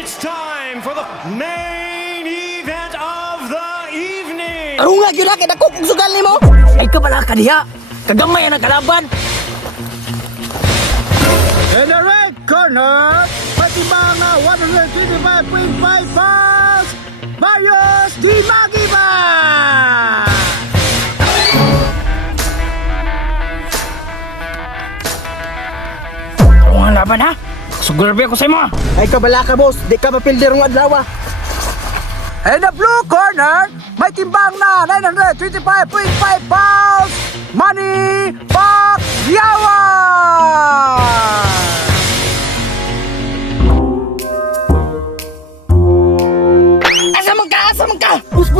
It's time for the main event of the evening. Arunga gyud kay dako kog sugal nimo. Ay ka bala ka diha. Kagamay ang kalaban. In the red corner, Patibanga 125.5 pounds, Marius Di Magiba! Arunga laban ha. Sugurbi ako sa imo. Ay kabala ka boss, di ka mapilder ng adlaw. In the blue corner, may timbang na 925.5 pounds, Manny Pacquiao! Asa man ka? Bus.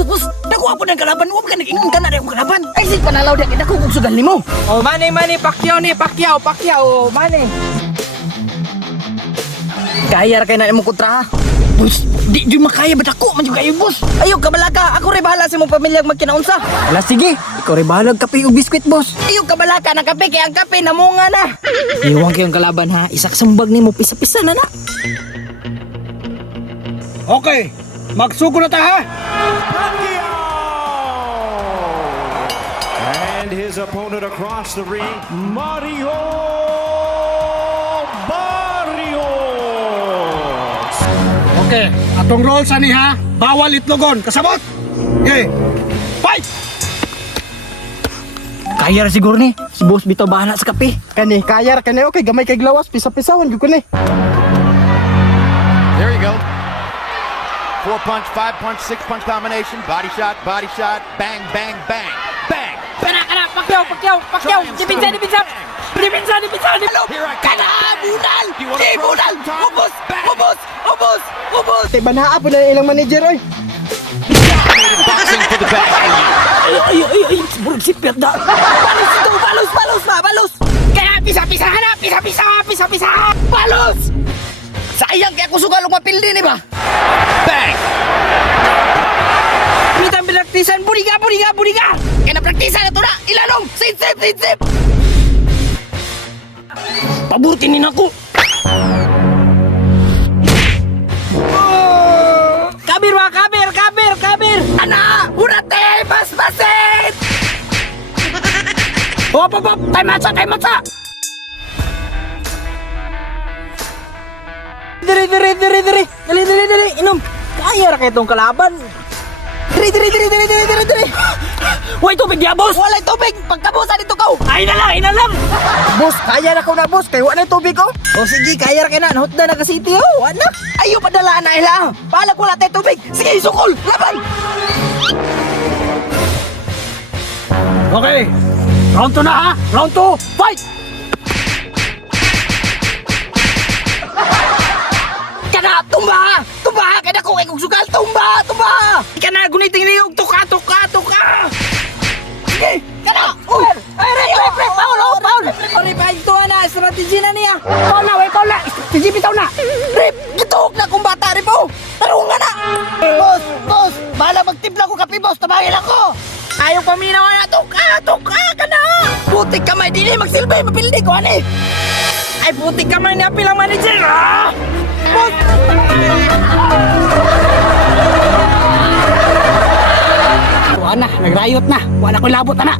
Dako ako ng kalaban. Huwag ka nag-ingon ka na rin akong kalaban. Ay, si panalaw di dako kog sugal nimo. Oh, Manny Pacquiao ni Pacquiao, Manny. Kaya ra kay na imong kontra ha. Bus, di jud makaya ba dako man jud kayo bus. Ayo ka bala ka. Ako rin bahala sa imong pamilyang magkinaunsa. Ala sige, ikaw rin bahalag kape o biskwit boss. Ayo ka bala ka ng kape kay ang kape namunga na. Iwan kayong kalaban ha, isak sambag nimo pisa-pisa na na. Okay, magsugo na ta ha. And his opponent across the ring, Mario Barrios. Okay, atong rules ani ha, bawal itlogon, kasabot. Okay, fight! Kaya ra siguro ni. Si boss bitaw bahala sa kape. Kani, kaya ra kani okay, gamay kay glawas, pisa-pisawan gyud ko ni. There you go. 4-punch, 5-punch, 6-punch combination. Body shot, bang, bang, bang, bang. Kana, Pacquiao. Dipinsa. Here I Kana, budal. Ubos. Tay banhaa po na ilang manager oy. Dominated boxing for the back. Ay, burog si Perda. Balos. Kaya pisa. Balos. Sayang kaya ko sugal og mapildi ni ba? Bang! Mitang bilaktisan, buriga. Kaya na praktisan na to na. Ilanong, sip. Pabutin din ako. Kabir. Ana, urate, basbasit. Hop, tay matsa. Diri. Dali, inom. Kaya ra kay tong kalaban. Diri. Way tubig ya, boss. Walay tubig. Pagkabusan dito ka. Ay na lang. Boss, kaya na ko na boss, kay wa na tubig ko. O sige, kaya ra kay na. Hot na ka-city oh. Wala. Ayo padala na ila. Palag wala tay tubig. Sige, sukol. Laban. Okay, round 2 na ha, round 2, fight! Kana tumba. Kada ko kay kog sugal tumba. Kana guniting niyog tuka. Sige, kana. Ay, Paul. Ori pa ito na strategi na niya. Paul na. Strategi bitaw na. Rip, gituk na kung bata rin po. Tarungan na. Boss. Bahala magtimpla ko kape, boss. Tabangin ako. Ayaw paminaw na. Tuka ka na. Putik kamay. Di na magsilbi. Mapildi ko, ani. Ay, putik kamay ni apilang manager. Boss. Wala na. Nagrayot na. Wala ko labot na.